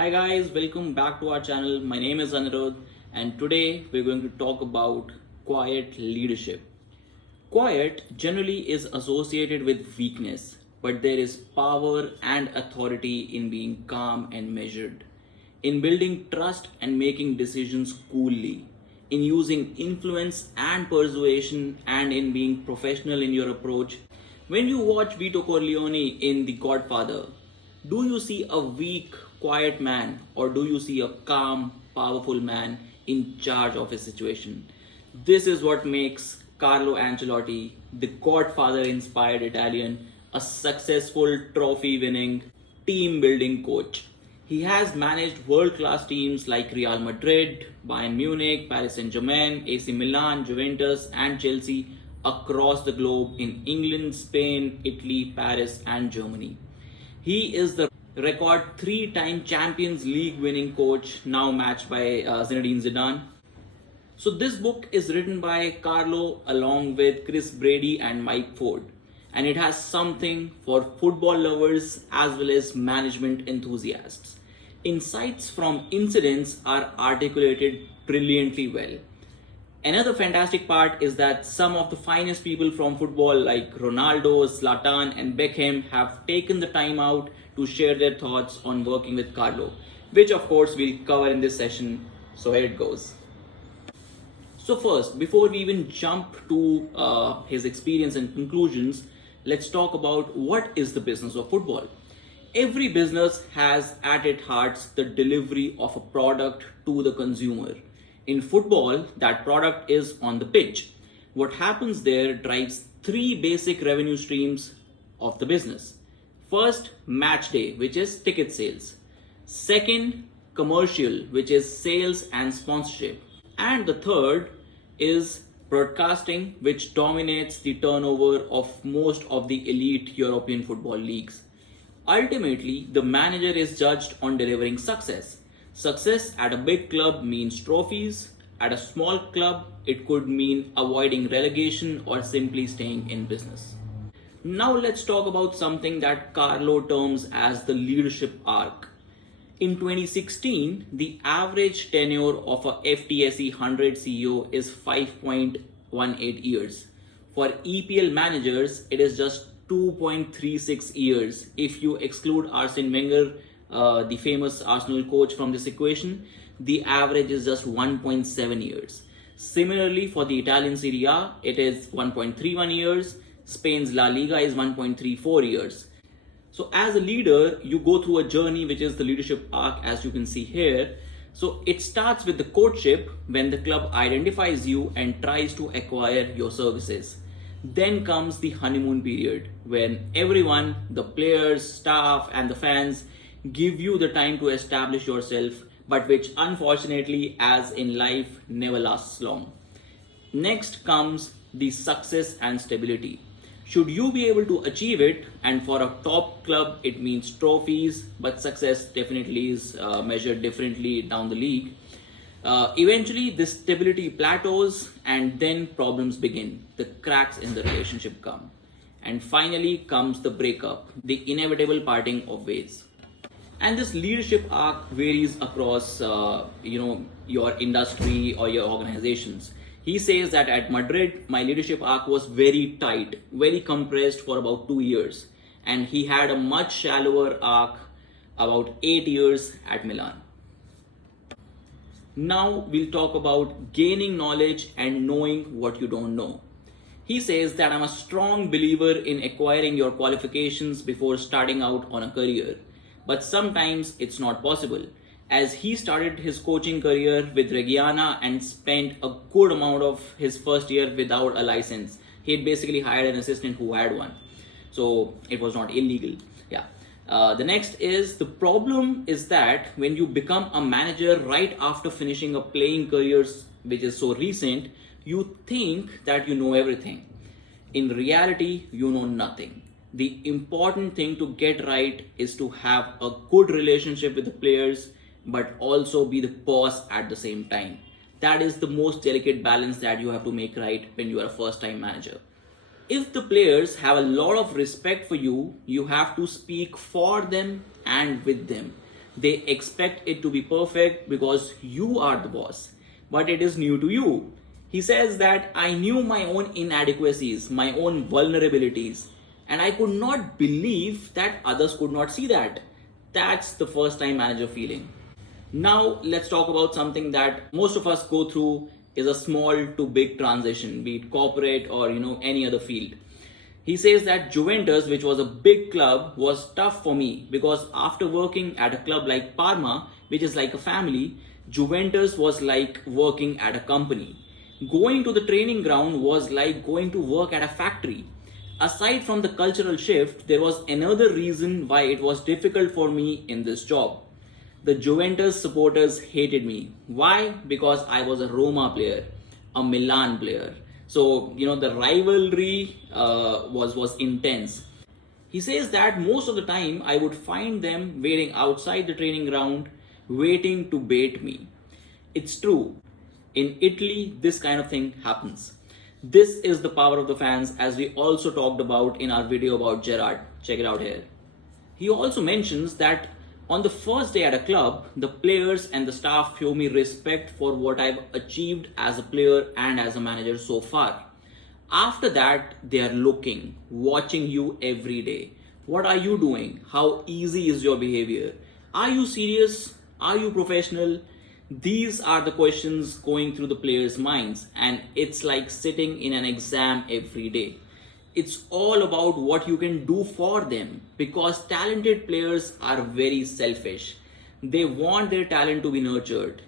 Hi guys, welcome back to our channel. My name is Anirudh and today we're going to talk about quiet leadership. Quiet generally is associated with weakness, but there is power and authority in being calm and measured, in building trust and making decisions coolly, in using influence and persuasion, and in being professional in your approach. When you watch Vito Corleone in The Godfather, do you see a weak, quiet man, or do you see a calm, powerful man in charge of his situation? This is what makes Carlo Ancelotti, the Godfather inspired Italian, a successful trophy winning, team building coach. He has managed world class teams like Real Madrid, Bayern Munich, Paris Saint Germain, AC Milan, Juventus, and Chelsea across the globe in England, Spain, Italy, Paris, and Germany. He is the record three-time Champions League winning coach, now matched by Zinedine Zidane. So this book is written by Carlo along with Chris Brady and Mike Ford, and it has something for football lovers as well as management enthusiasts. Insights from incidents are articulated brilliantly well. Another fantastic part is that some of the finest people from football like Ronaldo, Zlatan and Beckham have taken the time out to share their thoughts on working with Carlo, which of course we'll cover in this session. So here it goes. So first, before we even jump to his experience and conclusions, let's talk about what is the business of football. Every business has at its heart the delivery of a product to the consumer. In football, that product is on the pitch. What happens there drives three basic revenue streams of the business. First, match day, which is ticket sales. Second, commercial, which is sales and sponsorship. And the third is broadcasting, which dominates the turnover of most of the elite European football leagues. Ultimately, the manager is judged on delivering success. Success at a big club means trophies. At a small club, it could mean avoiding relegation or simply staying in business. Now let's talk about something that Carlo terms as the leadership arc. In 2016, the average tenure of a FTSE 100 CEO is 5.18 years. For EPL managers, it is just 2.36 years. If you exclude Arsene Wenger, the famous Arsenal coach from this equation, the average is just 1.7 years. Similarly, for the Italian Serie A, it is 1.31 years. Spain's La Liga is 1.34 years. So as a leader, you go through a journey which is the leadership arc, as you can see here. So it starts with the courtship, when the club identifies you and tries to acquire your services. Then comes the honeymoon period, when everyone, the players, staff and the fans, give you the time to establish yourself, but which unfortunately, as in life, never lasts long. Next comes the success and stability. Should you be able to achieve it, and for a top club it means trophies, but success definitely is measured differently down the league. Eventually this stability plateaus and then problems begin. The cracks in the relationship come. And finally comes the breakup, the inevitable parting of ways. And this leadership arc varies across your industry or your organizations. He says that at Madrid, my leadership arc was very tight, very compressed for about 2 years. And he had a much shallower arc, about 8 years at Milan. Now we'll talk about gaining knowledge and knowing what you don't know. He says that I'm a strong believer in acquiring your qualifications before starting out on a career. But sometimes it's not possible, as he started his coaching career with Reggiana and spent a good amount of his first year without a license. He had basically hired an assistant who had one. So it was not illegal. Yeah. The next is, the problem is that when you become a manager right after finishing a playing career which is so recent, you think that you know everything. In reality, you know nothing. The important thing to get right is to have a good relationship with the players, but also be the boss at the same time. That is the most delicate balance that you have to make right when you are a first time manager. If the players have a lot of respect for you, you have to speak for them and with them. They expect it to be perfect because you are the boss, but it is new to you. He says that I knew my own inadequacies, my own vulnerabilities, and I could not believe that others could not see that. That's the first time manager feeling. Now let's talk about something that most of us go through is a small to big transition, be it corporate or any other field. He says that Juventus, which was a big club, was tough for me because after working at a club like Parma, which is like a family, Juventus was like working at a company. Going to the training ground was like going to work at a factory. Aside from the cultural shift, there was another reason why it was difficult for me in this job. The Juventus supporters hated me. Why? Because I was a Roma player, a Milan player. So, the rivalry was intense. He says that most of the time I would find them waiting outside the training ground, waiting to bait me. It's true. In Italy, this kind of thing happens. This is the power of the fans, as we also talked about in our video about Gerrard. Check it out here. He also mentions that on the first day at a club, the players and the staff show me respect for what I've achieved as a player and as a manager so far. After that, they are looking, watching you every day. What are you doing? How easy is your behavior? Are you serious? Are you professional? These are the questions going through the players' minds, and it's like sitting in an exam every day. It's all about what you can do for them because talented players are very selfish. They want their talent to be nurtured.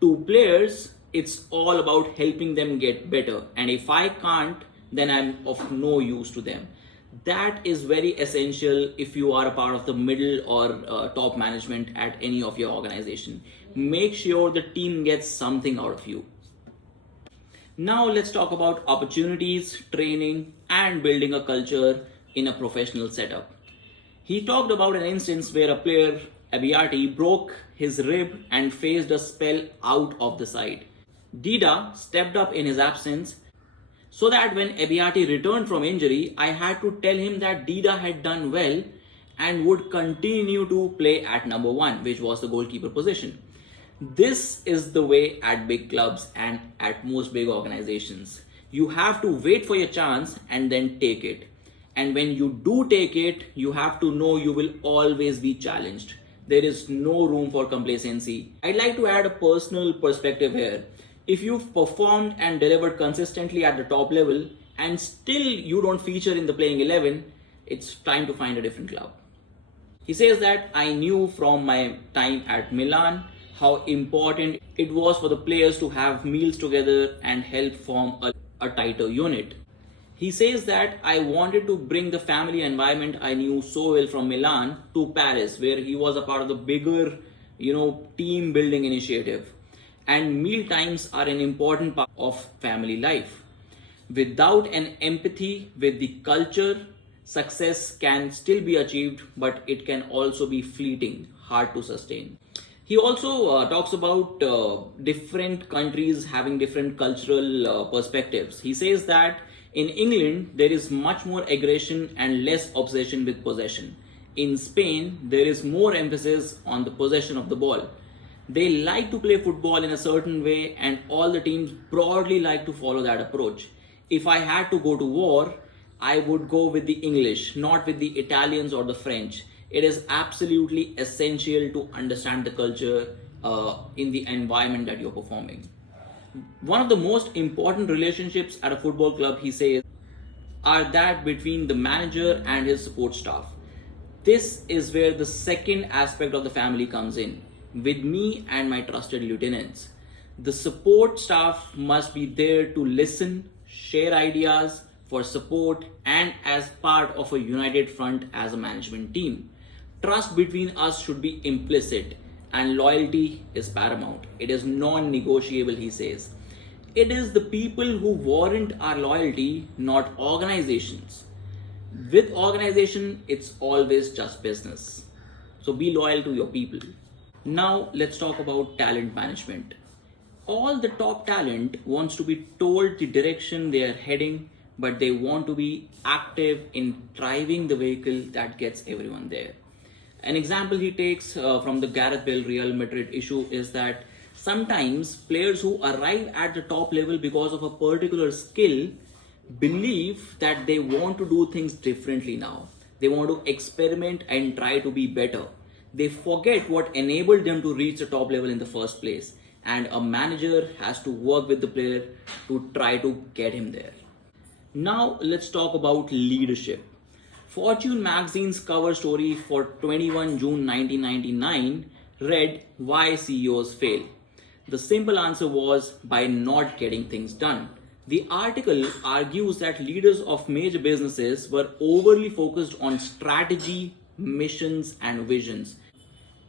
To players, it's all about helping them get better. And if I can't, then I'm of no use to them. That is very essential if you are a part of the middle or top management at any of your organization. Make sure the team gets something out of you. Now let's talk about opportunities, training, and building a culture in a professional setup. He talked about an instance where a player, Abbiati, broke his rib and faced a spell out of the side. Dida stepped up in his absence so that when Abbiati returned from injury, I had to tell him that Dida had done well and would continue to play at number one, which was the goalkeeper position. This is the way at big clubs and at most big organizations. You have to wait for your chance and then take it. And when you do take it, you have to know you will always be challenged. There is no room for complacency. I'd like to add a personal perspective here. If you've performed and delivered consistently at the top level and still you don't feature in the playing 11, it's time to find a different club. He says that I knew from my time at Milan how important it was for the players to have meals together and help form a tighter unit. He says that I wanted to bring the family environment I knew so well from Milan to Paris, where he was a part of the bigger, team building initiative. And meal times are an important part of family life. Without an empathy with the culture, success can still be achieved, but it can also be fleeting, hard to sustain. He also talks about different countries having different cultural perspectives. He says that in England, there is much more aggression and less obsession with possession. In Spain, there is more emphasis on the possession of the ball. They like to play football in a certain way, and all the teams broadly like to follow that approach. If I had to go to war, I would go with the English, not with the Italians or the French. It is absolutely essential to understand the culture in the environment that you're performing. One of the most important relationships at a football club, he says, are that between the manager and his support staff. This is where the second aspect of the family comes in, with me and my trusted lieutenants. The support staff must be there to listen, share ideas for support, and as part of a united front as a management team. Trust between us should be implicit, and loyalty is paramount. It is non-negotiable, he says. It is the people who warrant our loyalty, not organizations. With organization, it's always just business. So be loyal to your people. Now let's talk about talent management. All the top talent wants to be told the direction they are heading, but they want to be active in driving the vehicle that gets everyone there. An example he takes from the Gareth Bale Real Madrid issue is that sometimes players who arrive at the top level because of a particular skill believe that they want to do things differently now. They want to experiment and try to be better. They forget what enabled them to reach the top level in the first place. And a manager has to work with the player to try to get him there. Now let's talk about leadership. Fortune magazine's cover story for 21 June 1999 read Why CEOs Fail. The simple answer was by not getting things done. The article argues that leaders of major businesses were overly focused on strategy, missions, and visions,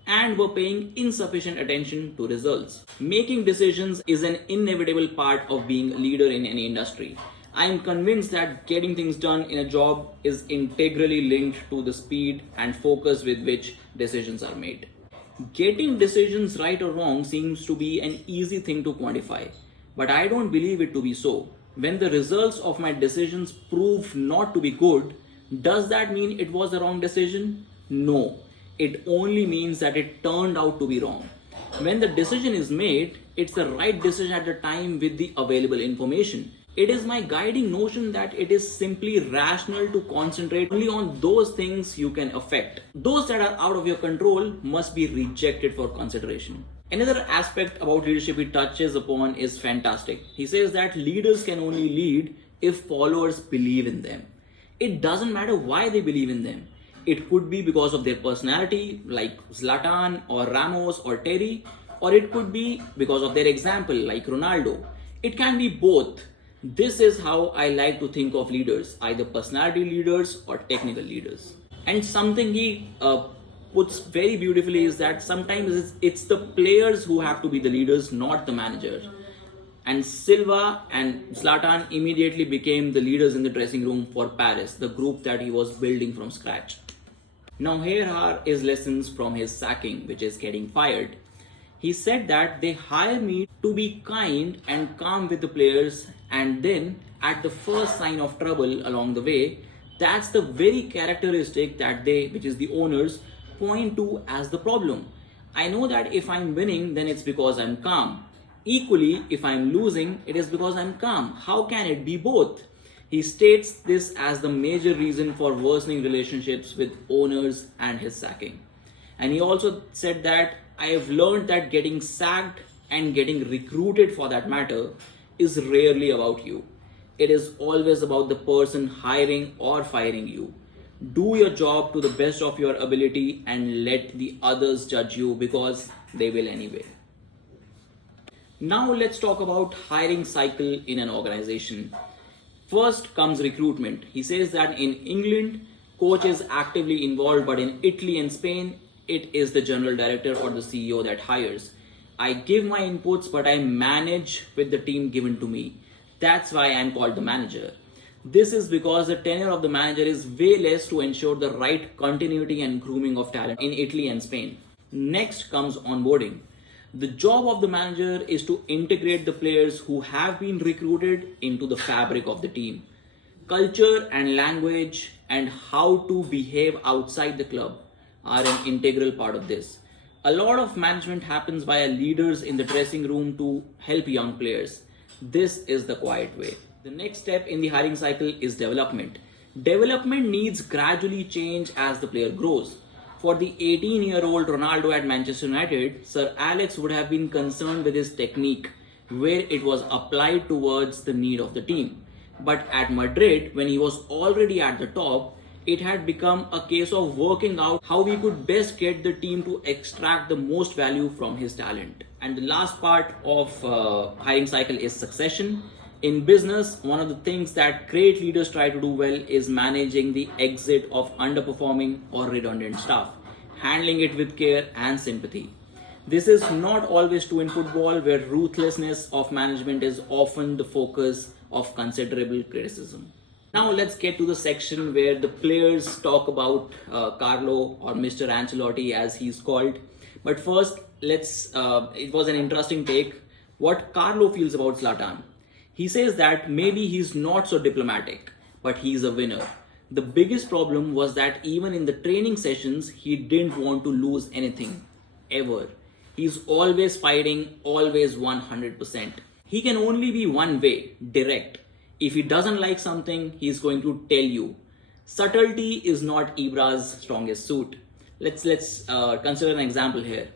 and were paying insufficient attention to results. Making decisions is an inevitable part of being a leader in any industry. I am convinced that getting things done in a job is integrally linked to the speed and focus with which decisions are made. Getting decisions right or wrong seems to be an easy thing to quantify, but I don't believe it to be so. When the results of my decisions prove not to be good, does that mean it was the wrong decision? No. It only means that it turned out to be wrong. When the decision is made, it's the right decision at the time with the available information. It is my guiding notion that it is simply rational to concentrate only on those things you can affect. Those that are out of your control must be rejected for consideration. Another aspect about leadership he touches upon is fantastic. He says that leaders can only lead if followers believe in them. It doesn't matter why they believe in them. It could be because of their personality, like Zlatan or Ramos or Terry, or it could be because of their example, like Ronaldo. It can be both. This is how I like to think of leaders, either personality leaders or technical leaders. And something he puts very beautifully is that sometimes it's the players who have to be the leaders, not the manager. And Silva and Zlatan immediately became the leaders in the dressing room for Paris, the group that he was building from scratch. Now here are his lessons from his sacking, which is getting fired. He said that they hire me to be kind and calm with the players, and then at the first sign of trouble along the way, that's the very characteristic that they, which is the owners, point to as the problem. I know that if I'm winning, then it's because I'm calm. Equally, if I'm losing, it is because I'm calm. How can it be both? He states this as the major reason for worsening relationships with owners and his sacking. And he also said that I have learned that getting sacked and getting recruited for that matter is rarely about you. It is always about the person hiring or firing you. Do your job to the best of your ability and let the others judge you, because they will anyway. Now let's talk about hiring cycle in an organization. First comes recruitment. He says that in England, coach is actively involved, but in Italy and Spain, it is the general director or the CEO that hires. I give my inputs, but I manage with the team given to me. That's why I'm called the manager. This is because the tenure of the manager is way less to ensure the right continuity and grooming of talent in Italy and Spain. Next comes onboarding. The job of the manager is to integrate the players who have been recruited into the fabric of the team. Culture and language and how to behave outside the club are an integral part of this. A lot of management happens via leaders in the dressing room to help young players. This is the quiet way. The next step in the hiring cycle is development. Development needs gradually change as the player grows. For the 18-year-old Ronaldo at Manchester United, Sir Alex would have been concerned with his technique, where it was applied towards the need of the team. But at Madrid, when he was already at the top, it had become a case of working out how we could best get the team to extract the most value from his talent. And the last part of hiring cycle is succession. In business, one of the things that great leaders try to do well is managing the exit of underperforming or redundant staff, handling it with care and sympathy. This is not always true in football, where ruthlessness of management is often the focus of considerable criticism. Now let's get to the section where the players talk about Carlo, or Mr. Ancelotti as he's called. But first, it was an interesting take, what Carlo feels about Zlatan. He says that maybe he's not so diplomatic, but he's a winner. The biggest problem was that even in the training sessions, he didn't want to lose anything, ever. He's always fighting, always 100%. He can only be one way, direct. If he doesn't like something, he's going to tell you. Subtlety is not Ibra's strongest suit. Let's consider an example here.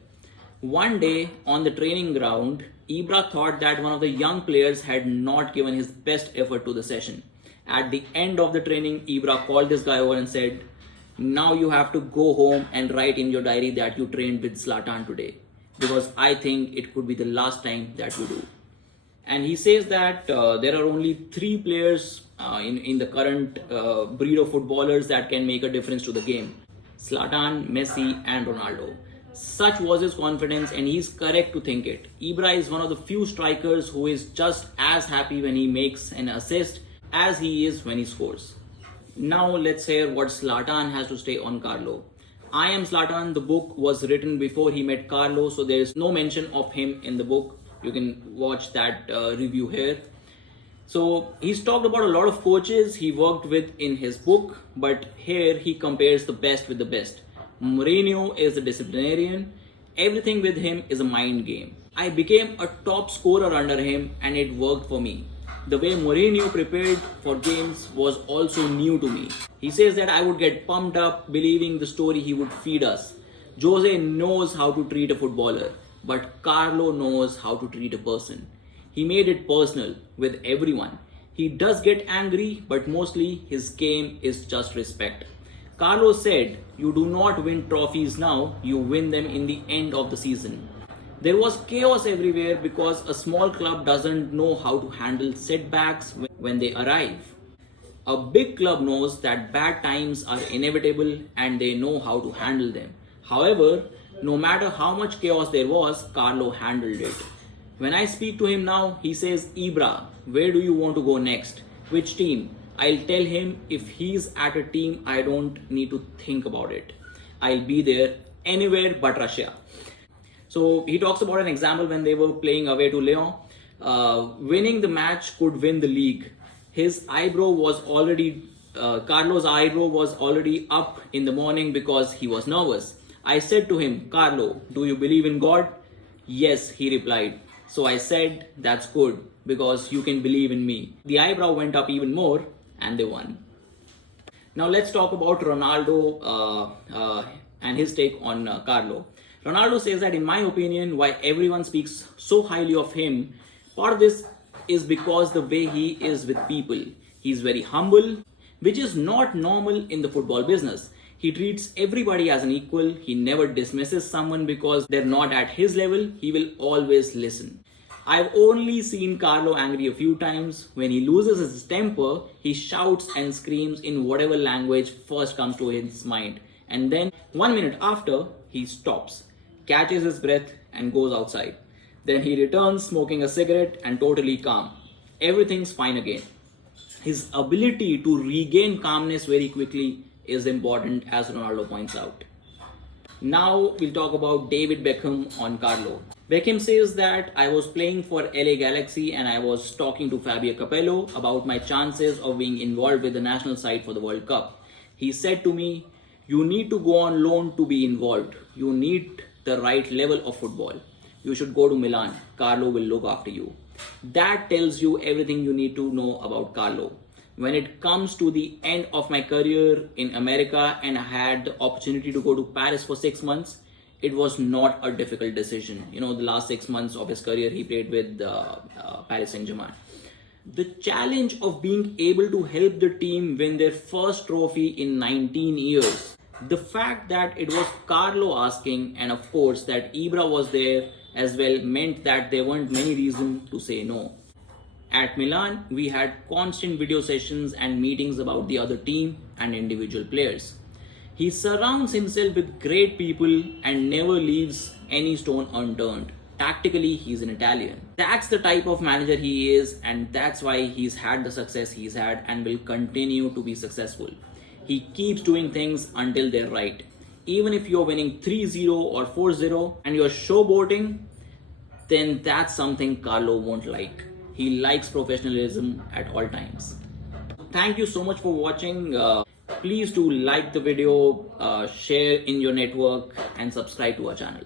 One day on the training ground, Ibra thought that one of the young players had not given his best effort to the session. At the end of the training, Ibra called this guy over and said, "Now you have to go home and write in your diary that you trained with Zlatan today, because I think it could be the last time that you do." And he says that there are only three players in the current breed of footballers that can make a difference to the game: Zlatan, Messi, and Ronaldo. Such was his confidence, and he's correct to think it. Ibra is one of the few strikers who is just as happy when he makes an assist as he is when he scores. Now let's hear what Zlatan has to say on Carlo. I Am Zlatan, the book was written before he met Carlo, so there is no mention of him in the book. You can watch that review here. So he's talked about a lot of coaches he worked with in his book, but here he compares the best with the best. Mourinho is a disciplinarian. Everything with him is a mind game. I became a top scorer under him and it worked for me. The way Mourinho prepared for games was also new to me. He says that I would get pumped up believing the story he would feed us. Jose knows how to treat a footballer, but Carlo knows how to treat a person. He made it personal with everyone. He does get angry, but mostly his game is just respect. Carlo said, "You do not win trophies now, you win them in the end of the season." There was chaos everywhere because a small club doesn't know how to handle setbacks when they arrive. A big club knows that bad times are inevitable and they know how to handle them. However, no matter how much chaos there was, Carlo handled it. When I speak to him now, he says, "Ibra, where do you want to go next? Which team?" I'll tell him if he's at a team, I don't need to think about it. I'll be there anywhere but Russia. So he talks about an example when they were playing away to Lyon. Winning the match could win the league. Carlo's eyebrow was already up in the morning because he was nervous. I said to him, "Carlo, do you believe in God?" "Yes," he replied. So I said, "That's good, because you can believe in me." The eyebrow went up even more and they won. Now let's talk about Ronaldo and his take on Carlo. Ronaldo says that, in my opinion, why everyone speaks so highly of him, part of this is because the way he is with people. He's very humble, which is not normal in the football business. He treats everybody as an equal. He never dismisses someone because they're not at his level. He will always listen. I've only seen Carlo angry a few times. When he loses his temper, he shouts and screams in whatever language first comes to his mind. And then 1 minute after, he stops, catches his breath and goes outside. Then he returns smoking a cigarette and totally calm. Everything's fine again. His ability to regain calmness very quickly is important, as Ronaldo points out. Now we'll talk about David Beckham on Carlo. Beckham says that, "I was playing for LA Galaxy and I was talking to Fabio Capello about my chances of being involved with the national side for the World Cup. He said to me, 'You need to go on loan to be involved. You need the right level of football. You should go to Milan. Carlo will look after you.'" That tells you everything you need to know about Carlo. When it comes to the end of my career in America and I had the opportunity to go to Paris for 6 months, it was not a difficult decision. The last 6 months of his career he played with Paris Saint-Germain. The challenge of being able to help the team win their first trophy in 19 years. The fact that it was Carlo asking, and of course that Ibra was there as well, meant that there weren't many reasons to say no. At Milan, we had constant video sessions and meetings about the other team and individual players. He surrounds himself with great people and never leaves any stone unturned. Tactically, he's an Italian. That's the type of manager he is, and that's why he's had the success he's had and will continue to be successful. He keeps doing things until they're right. Even if you're winning 3-0 or 4-0 and you're showboating, then that's something Carlo won't like. He likes professionalism at all times. Thank you so much for watching. Please do like the video, share in your network, and subscribe to our channel.